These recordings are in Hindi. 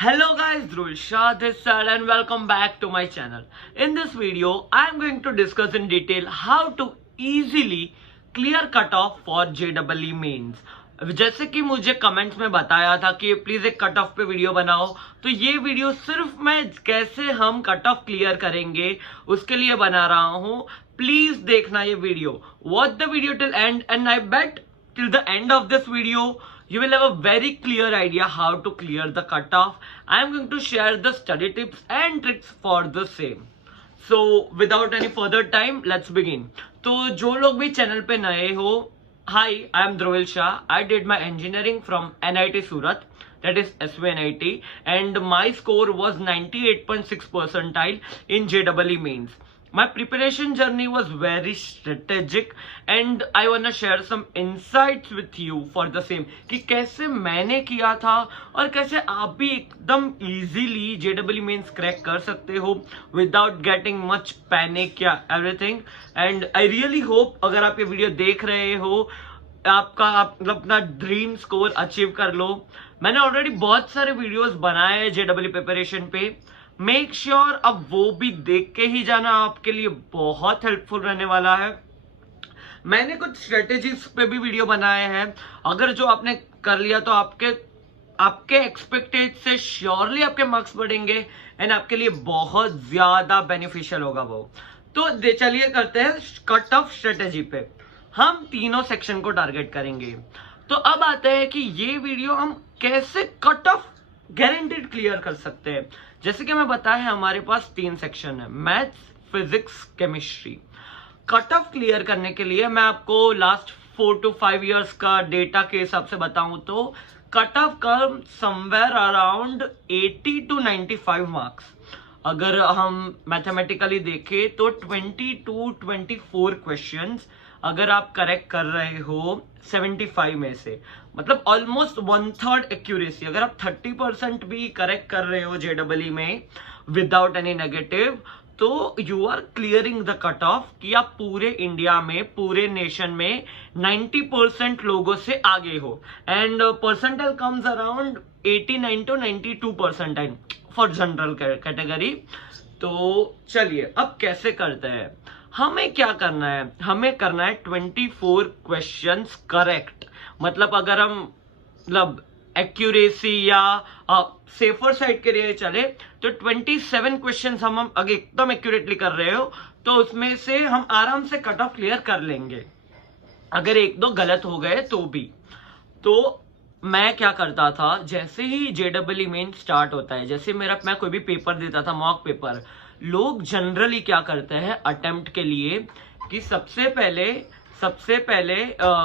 Hello guys, Dhruv Shah this side and welcome back to my channel. In this video, I am going to discuss in detail how to easily clear cutoff for JEE mains. जैसे कि मुझे कमेंट्स में बताया था कि प्लीज एक कट ऑफ पे वीडियो बनाओ, तो ये वीडियो सिर्फ मैं कैसे हम कट ऑफ क्लियर करेंगे उसके लिए बना रहा हूँ. प्लीज देखना ये video, watch the video till end and I bet till the end of this video you will have a very clear idea how to clear the cutoff. I am going to share the study tips and tricks for the same. So without any further time let's begin. तो जो लोग भी चैनल पे नए हो, hi, I am Dhruv Shah. I did my engineering from NIT Surat, that is SVNIT, and my score was 98.6 percentile in JEE mains. My preparation journey was very strategic and I wanna share some insights with you for the same कि कैसे मैंने किया था और कैसे आप भी एकदम easily JEE mains क्रैक कर सकते हो without getting much panic या everything. And I really hope अगर आप ये वीडियो देख रहे हो आप अपना ड्रीम स्कोर अचीव कर लो. मैंने ऑलरेडी बहुत सारे वीडियोस बनाए हैं JEE प्रिपरेशन पे, मेक श्योर अब वो भी देख के ही जाना, आपके लिए बहुत हेल्पफुल रहने वाला है. मैंने कुछ स्ट्रेटेजीज पे भी वीडियो बनाए हैं, अगर जो आपने कर लिया तो आपके एक्सपेक्टेड से श्योरली आपके मार्क्स बढ़ेंगे एंड आपके लिए बहुत ज्यादा बेनिफिशियल होगा वो. तो चलिए करते हैं कट ऑफ स्ट्रेटेजी पे. हम तीनों सेक्शन को टारगेट करेंगे. तो अब आते हैं कि ये वीडियो हम कैसे कट ऑफ गारंटीड क्लियर कर सकते हैं. जैसे कि मैं बताया हमारे पास 3 सेक्शन है, maths, physics, chemistry. Cut off clear करने के लिए मैं आपको लास्ट 4 to 5 इयर्स का डेटा के हिसाब से बताऊं तो cut of come somewhere around 80 to 95 marks. अगर हम मैथमेटिकली देखें तो 20 to 24 क्वेश्चंस अगर आप करेक्ट कर रहे हो 75 में से, मतलब ऑलमोस्ट 1/3 एक्यूरेसी. अगर आप 30% भी करेक्ट कर रहे हो JEE में विदाउट एनी नेगेटिव, तो you are clearing the cut off कि आप पूरे इंडिया में, पूरे नेशन में 90% लोगों से आगे हो. And percentile comes around 89 to 92 percentile for general category. तो चलिए अब कैसे करते हैं. हमें क्या करना है, हमें करना है 24 क्वेश्चंस करेक्ट. मतलब अगर हम मतलब एक्यूरेसी या सेफर साइड के लिए चले तो 27 क्वेश्चंस हम अगर एकदम एक्यूरेटली कर रहे हो तो उसमें से हम आराम से कट ऑफ क्लियर कर लेंगे. अगर 1-2 गलत हो गए तो भी. तो मैं क्या करता था, जैसे ही JEE मेन स्टार्ट होता है, जैसे मैं कोई भी पेपर देता था, मॉक पेपर, लोग जनरली क्या करते हैं अटेम्प्ट के लिए कि सबसे पहले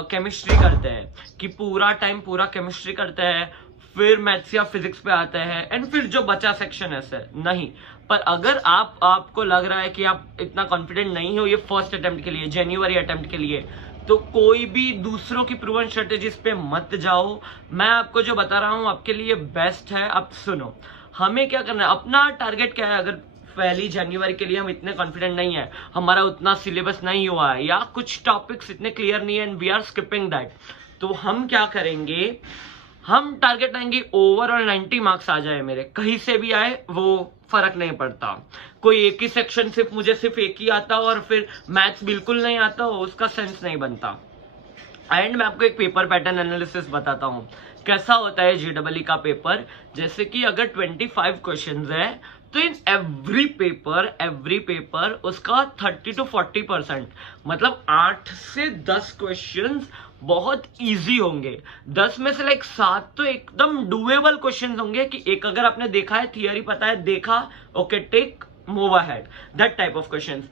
केमिस्ट्री करते हैं कि पूरा टाइम पूरा केमिस्ट्री करते हैं, फिर मैथ्स या फिजिक्स पे आते हैं एंड फिर जो बचा सेक्शन है सर नहीं. पर अगर आपको लग रहा है कि आप इतना कॉन्फिडेंट नहीं हो ये फर्स्ट अटेम्प्ट के लिए, जनवरी अटेम्प्ट के लिए, तो कोई भी दूसरों की प्रूवन स्ट्रेटेजीज पे मत जाओ. मैं आपको जो बता रहा हूं आपके लिए बेस्ट है. अब सुनो, हमें क्या करना है, अपना टारगेट क्या है. अगर पहली जनवरी के लिए हम इतने कॉन्फिडेंट नहीं है, हमारा उतना सिलेबस नहीं हुआ है या कुछ टॉपिक्स इतने क्लियर नहीं है and we are skipping that, तो हम क्या करेंगे, हम टारगेट आएंगे ओवरऑल 90 मार्क्स आ जाए मेरे, कहीं से भी आए वो फर्क नहीं पड़ता. कोई एक ही सेक्शन मुझे सिर्फ एक ही आता हो और फिर मैथ्स बिल्कुल नहीं आता हो, उसका सेंस नहीं बनता. एंड मैं आपको एक पेपर पैटर्न एनालिसिस बताता हूं कैसा होता है JEE का पेपर. जैसे कि अगर 25 क्वेश्चंस है तो इन एवरी पेपर उसका 30 to 40%, मतलब 8 से 10 क्वेश्चंस बहुत इजी होंगे. 10 में से 7 तो एकदम डूएबल क्वेश्चंस होंगे कि एक अगर आपने देखा है, थियरी पता है, देखा, okay take move ahead, that type of questions.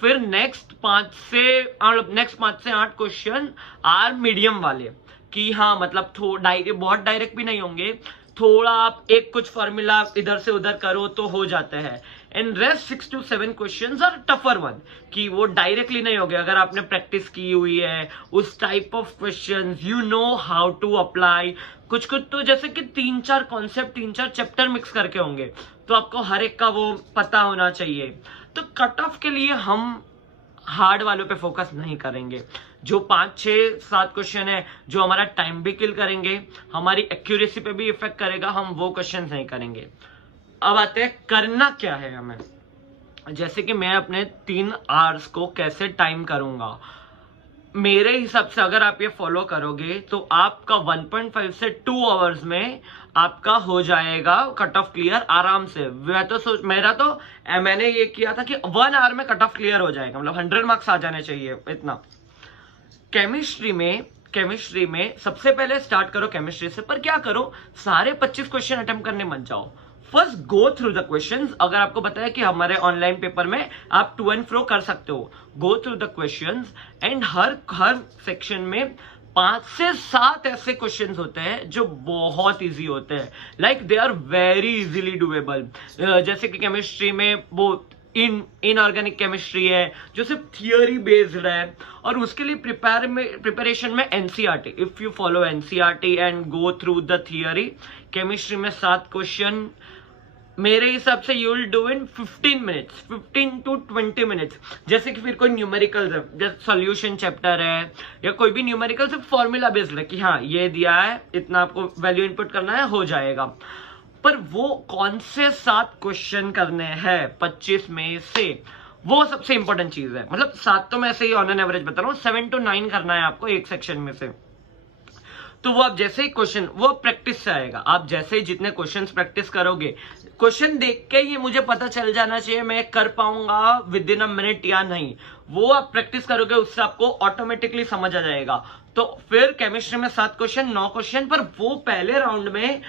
फिर नेक्स्ट 5 से 8 क्वेश्चन आर मीडियम वाले कि हाँ मतलब बहुत डायरेक्ट भी नहीं होंगे, थोड़ा आप एक कुछ फॉर्मूला इधर से उधर करो तो हो जाते हैं. And rest 6 to 7 questions are tougher one कि वो डायरेक्टली नहीं होंगे. अगर आपने प्रैक्टिस की हुई है उस type of questions, you know how to apply. कुछ तो जैसे कि 3-4 कॉन्सेप्ट, 3-4 चैप्टर मिक्स करके होंगे, तो आपको हर एक का वो पता होना चाहिए. तो कट ऑफ के लिए हम हार्ड वालों पे फोकस नहीं करेंगे. जो 5, 6, 7 क्वेश्चन है जो हमारा टाइम भी किल करेंगे, हमारी एक्यूरेसी पे भी इफेक्ट करेगा, हम वो क्वेश्चन नहीं करेंगे। अब आते हैं करना क्या है हमें। जैसे कि मैं अपने 3 आवर्स को कैसे टाइम करूंगा, मेरे हिसाब से अगर आप ये फॉलो करोगे तो आपका 1.5 से 2 आवर्स में आपका हो जाएगा कट ऑफ क्लियर आराम से। मैंने ये किया था कि 1 आवर में कट ऑफ क्लियर हो जाएगा, मतलब 100 मार्क्स आ जाने चाहिए इतना। केमिस्ट्री में सबसे पहले स्टार्ट करो केमिस्ट्री से, पर क्या करो, सारे 25 क्वेश्चन अटेम्प्ट करने मत जाओ। First go through the questions. अगर आपको पता है कि हमारे ऑनलाइन पेपर में आप टू एंड फ्रो कर सकते हो, go through the questions and her section में 5 से 7 ऐसे क्वेश्चंस होते हैं जो बहुत इजी होते हैं, like they are very easily doable. जैसे कि केमिस्ट्री में वो इनऑर्गेनिक केमिस्ट्री है जो सिर्फ थियोरी बेस्ड है, और उसके लिए प्रिपरेशन में NCERT, if you follow NCERT and go through the theory, chemistry में 7 क्वेश्चन मेरे हिसाब से you will do in 15 minutes, 15 to 20 minutes. जैसे कि फिर कोई न्यूमेरिकल है, जैसे सॉल्यूशन चैप्टर है या कोई भी न्यूमेरिकल सिर्फ फॉर्मूला बेस्ड है कि हाँ ये दिया है, इतना आपको वैल्यू इनपुट करना है, हो जाएगा। पर वो कौन से 7 क्वेश्चन करने हैं 25 में से, वो सबसे इंपॉर्टेंट चीज है। मतलब 7 तो मैं ऐसे ही ऑन एन एवरेज बता रहा हूँ, 7 to 9 करना है आपको एक सेक्शन में से। तो वो आप जैसे ही क्वेश्चन, वो प्रैक्टिस से आएगा, आप जैसे ही जितने क्वेश्चंस प्रैक्टिस करोगे, क्वेश्चन देख के ही मुझे पता चल जाना चाहिए मैं कर पाऊंगा विद इन अ मिनट या नहीं, वो आप प्रैक्टिस करोगे, उससे आपको ऑटोमेटिकली समझ आ जाएगा। तो फिर केमिस्ट्री में 7 क्वेश्चन, 9 क्वेश्चन, पर वो पहले राउंड में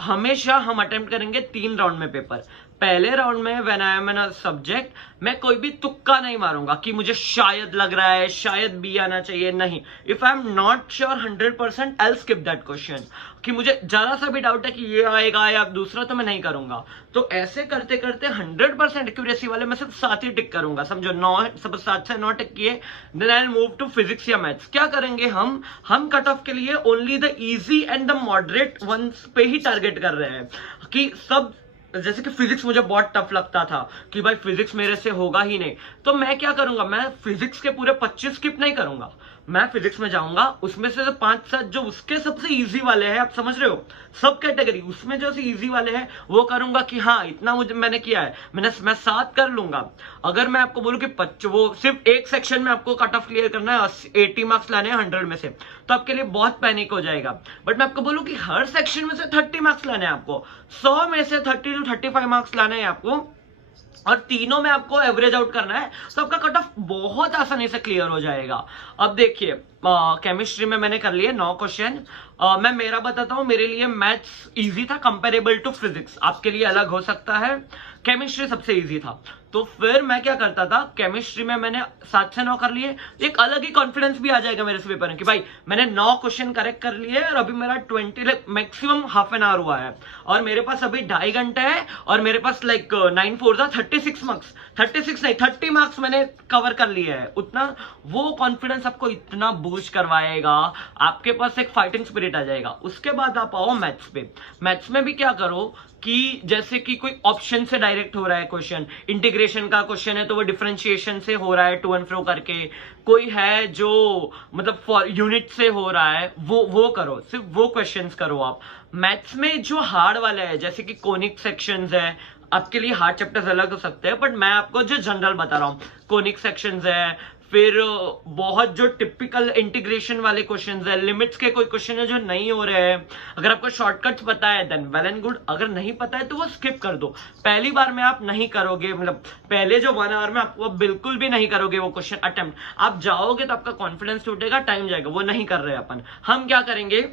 हमेशा हम अटेम्प्ट करेंगे 3 राउंड में पेपर। पहले राउंड में when I am in a subject, मैं कोई भी तुक्का नहीं मारूंगा कि मुझे शायद लग रहा है, शायद बी आना चाहिए, नहीं। If I am not sure 100% I will skip that question, कि मुझे जरा सा भी डाउट है कि ये आएगा या दूसरा, तो मैं नहीं करूंगा। तो ऐसे करते करते 100% एक्यूरेसी वाले मैं सिर्फ 7 ही टिक करूंगा, समझो 9, सब 7 से 9 टिक किए, then I will move to physics या मैथ्स। क्या करेंगे हम कट ऑफ के लिए only the easy and the moderate ones पे ही टारगेट कर रहे हैं, कि सब, जैसे कि फिजिक्स मुझे बहुत टफ लगता था कि भाई फिजिक्स मेरे से होगा ही नहीं, तो मैं क्या करूंगा, मैं फिजिक्स के पूरे 25 स्किप नहीं करूंगा, मैं फिजिक्स में जाऊंगा, उसमें से 5-7 जो उसके सबसे इजी वाले हैं, आप समझ रहे हो, सब कैटेगरी उसमें जो इजी वाले हैं वो करूंगा कि हाँ इतना मुझे मैंने किया है, मैं 7 कर लूंगा। अगर मैं आपको बोलूं कि वो सिर्फ एक सेक्शन में आपको कट ऑफ क्लियर करना है, 80 मार्क्स लाने हैं 100 में से, तो आपके लिए बहुत पैनिक हो जाएगा। बट मैं आपको बोलूं कि हर सेक्शन में से 30 मार्क्स लाने हैं आपको, 100 में से 30 to 35 मार्क्स लाने हैं आपको, और तीनों में आपको एवरेज आउट करना है, तो आपका कट ऑफ बहुत आसानी से क्लियर हो जाएगा। अब देखिए केमिस्ट्री में मैंने कर लिए 9 क्वेश्चन। मैं मेरा बताता हूं, मेरे लिए मैथ्स इजी था कंपेरेबल टू फिजिक्स, आपके लिए अलग हो सकता है। केमिस्ट्री सबसे इजी था, तो फिर मैं क्या करता था, केमिस्ट्री में मैंने 7 से 9 कर लिए, एक अलग ही कॉन्फिडेंस भी आ जाएगा मेरे से पेपर में कि भाई मैंने 9 क्वेश्चन करेक्ट कर लिए और अभी मेरा 20 मैक्सिमम हाफ एन आवर हुआ है, और मेरे पास अभी 2.5 घंटे है, और मेरे पास लाइक 9 4 था 36 मार्क्स, 36 नहीं 30 मार्क्स मैंने कवर कर लिए है उतना। वो कॉन्फिडेंस आपको इतना बूस्ट करवाएगा, आपके पास एक फाइटिंग स्पिरिट आ जाएगा। उसके बाद आप आओ मैथ्स पे। मैथ्स में भी क्या करो कि जैसे कि कोई ऑप्शन से डायरेक्ट हो रहा है क्वेश्चन, इंटीग्रेशन का क्वेश्चन है तो वो डिफरेंशिएशन से हो रहा है टू एंड फ्रो करके, कोई है जो मतलब यूनिट से हो रहा है, वो करो, सिर्फ वो क्वेश्चंस करो आप। मैथ्स में जो हार्ड वाला है, जैसे कि कोनिक सेक्शंस है, आपके लिए हार्ड चैप्टर्स अलग हो सकते हैं, बट मैं आपको जो जनरल बता रहा हूँ, कोनिक सेक्शंस है, फिर बहुत जो टिपिकल इंटीग्रेशन वाले क्वेश्चंस है, लिमिट्स के कोई क्वेश्चन है जो नहीं हो रहे हैं, अगर आपको शॉर्टकट्स पता है देन वेल एंड गुड, अगर नहीं पता है तो वो स्किप कर दो। पहली बार में आप नहीं करोगे, मतलब पहले जो 1 आवर में आपको बिल्कुल भी नहीं करोगे वो क्वेश्चन अटेम्प्ट, आप जाओगे तो आपका कॉन्फिडेंस टूटेगा, टाइम जाएगा, वो नहीं कर रहे अपन। हम क्या करेंगे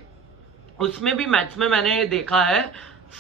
उसमें भी, मैथ्स में मैंने देखा है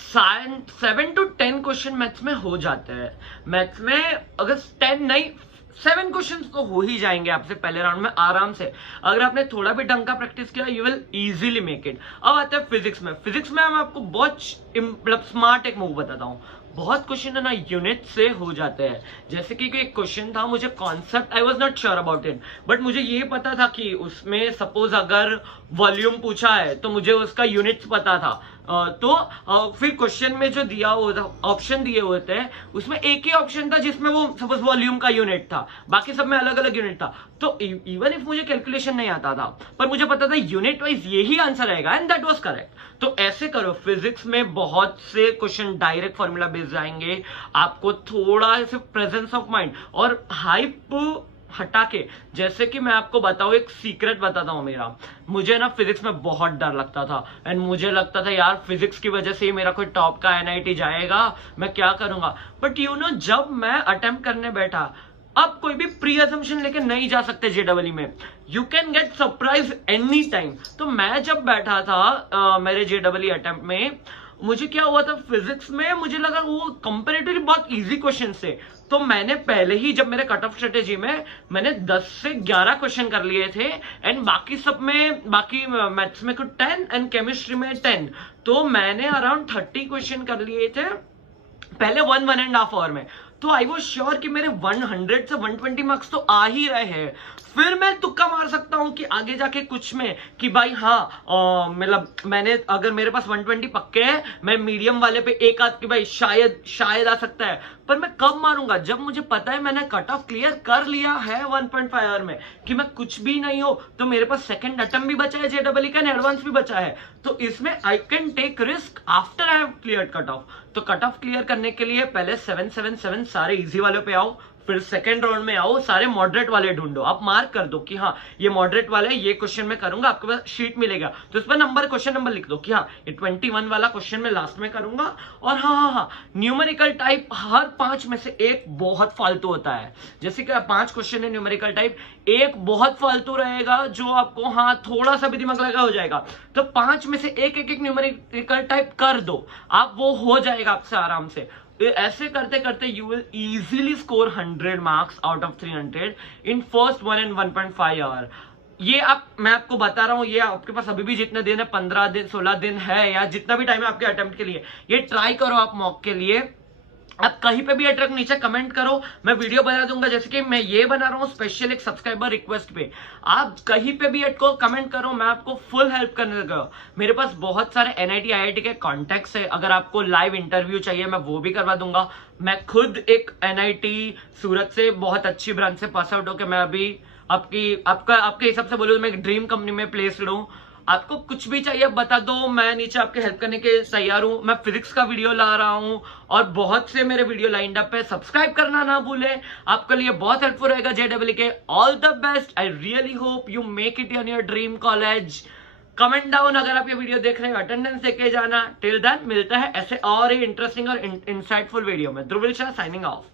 7 to 10 क्वेश्चन मैथ्स में हो जाते हैं। मैथ्स में अगर 10 नहीं 7 क्वेश्चंस तो हो ही जाएंगे आपसे पहले राउंड में आराम से, अगर आपने थोड़ा भी ढंग का प्रैक्टिस किया, you will easily make it. अब आते हैं फिजिक्स में। फिजिक्स में मैं आपको बहुत मतलब स्मार्ट एक मूव बताता हूँ। बहुत क्वेश्चन है ना यूनिट से हो जाते हैं, जैसे कि एक क्वेश्चन था, मुझे concept I was not sure about it, but मुझे ये पता था कि उसमें सपोज अगर वॉल्यूम पूछा है तो मुझे उसका यूनिट्स पता था, फिर क्वेश्चन में जो दिया हुआ ऑप्शन दिए हुए थे उसमें एक ही ऑप्शन था जिसमें वो सपोज वॉल्यूम का यूनिट था, बाकी सब में अलग अलग यूनिट था। तो इवन इफ मुझे कैलकुलेशन नहीं आता था पर मुझे पता था यूनिट वाइज यही आंसर आएगा एंड दैट वाज करेक्ट। तो ऐसे करो, फिजिक्स में बहुत से क्वेश्चन डायरेक्ट फॉर्मूला बेस्ड आएंगे, आपको थोड़ा ऐसे प्रेजेंस ऑफ माइंड और हाइप हटा के, जैसे कि मैं आपको बताऊं, एक सीक्रेट बताता हूं मेरा। मुझे ना फिजिक्स में बहुत डर लगता था एंड मुझे लगता था यार फिजिक्स की वजह से ही मेरा कोई टॉप का एनआईटी जाएगा, मैं क्या करूंगा। बट यू नो, जब मैं अटेम्प्ट करने बैठा, अब कोई भी प्री अजम्पशन लेके नहीं जा सकते जेडब्ल्यू में, you can get surprise any time. तो मैं जब बैठा था मेरे जेडब्ल्यू अटेम्प्ट में, मुझे क्या हुआ था, फिजिक्स में मुझे लगा वो कंपैरेटिवली बहुत इजी क्वेश्चन थे। तो मैंने पहले ही, जब मेरे कट ऑफ स्ट्रेटेजी में मैंने 10 से 11 क्वेश्चन कर लिए थे एंड बाकी सब में, बाकी मैथ्स में कुछ 10 एंड केमिस्ट्री में 10, तो मैंने अराउंड 30 क्वेश्चन कर लिए थे पहले 1.5 आवर में। तो आई वॉज श्योर कि मेरे 100 से 120 मार्क्स तो आ ही रहे हैं। फिर मैं तुक्का मार सकता हूं कि आगे जाके कुछ में कि भाई हाँ, मतलब मैंने, अगर मेरे पास 120 पक्के हैं, मैं मीडियम वाले पे एक आध की भाई शायद आ सकता है। पर मैं कब मारूंगा, जब मुझे पता है मैंने कट ऑफ क्लियर कर लिया है 1.5 आवर में, कि मैं कुछ भी नहीं हो, तो मेरे पास सेकंड अटेम्प्ट भी बचा है जेडब्ल्यू का, एडवांस भी बचा है। तो इसमें I can take risk after I have cleared cut off. तो कट ऑफ क्लियर करने के लिए पहले 777 सारे इजी वालों पे आओ, फिर सेकंड राउंड में आओ, सारे मॉडरेट वाले ढूंढो। आप मार्क कर दो कि हाँ ये मॉडरेट वाले, ये क्वेश्चन में करूंगा, आपके पास शीट मिलेगा तो उस पर नंबर, क्वेश्चन नंबर लिख दो कि हाँ ये 21 वाला क्वेश्चन में लास्ट में करूंगा। और हाँ, न्यूमेरिकल टाइप हर 5 में से एक बहुत फालतू होता है। जैसे कि 5 क्वेश्चन है न्यूमेरिकल टाइप, एक बहुत फालतू रहेगा जो आपको हाँ थोड़ा सा भी दिमाग लगा हो जाएगा। तो 5 में से एक न्यूमेरिकल टाइप कर दो, आप वो हो जाएगा आपसे आराम से। ऐसे करते करते you will easily score 100 marks out of 300 in first 1 and 1.5 hour. ये मैं आपको बता रहा हूं, ये आपके पास अभी भी जितने दिन है, 15 दिन 16 दिन है, या जितना भी टाइम है आपके अटेम्प्ट के लिए, ये ट्राई करो आप मॉक के लिए। आप कहीं पे भी अटैक नीचे कमेंट करो, मैं वीडियो बना दूंगा। जैसे कि मैं ये बना रहा हूँ स्पेशल एक सब्सक्राइबर रिक्वेस्ट पे, आप कहीं पे भी को कमेंट करो, मैं आपको फुल हेल्प करने लगा। मेरे पास बहुत सारे एनआईटी आईआईटी के कॉन्टेक्ट्स है, अगर आपको लाइव इंटरव्यू चाहिए मैं वो भी करवा दूंगा। मैं खुद एक एनआईटी सूरत से बहुत अच्छी ब्रांच से पास आउट होकर मैं अभी आपके हिसाब से बोलूँ, मैं एक ड्रीम कंपनी में प्लेस्ड हूँ। आपको कुछ भी चाहिए बता दो, मैं नीचे आपके हेल्प करने के तैयार हूं। मैं फिजिक्स का वीडियो ला रहा हूं और बहुत से मेरे वीडियो लाइंड अप है, सब्सक्राइब करना ना भूले, आपके लिए बहुत हेल्पफुल रहेगा जेडब्ल्यू के। All the best, I really hope you make it in your dream college. Comment down अगर आप ये वीडियो देख रहे हो, अटेंडेंस देके जाना। टिल देन मिलता है ऐसे और ही इंटरेस्टिंग और इंसाइटफुल वीडियो में। Dhruvil Shah signing off.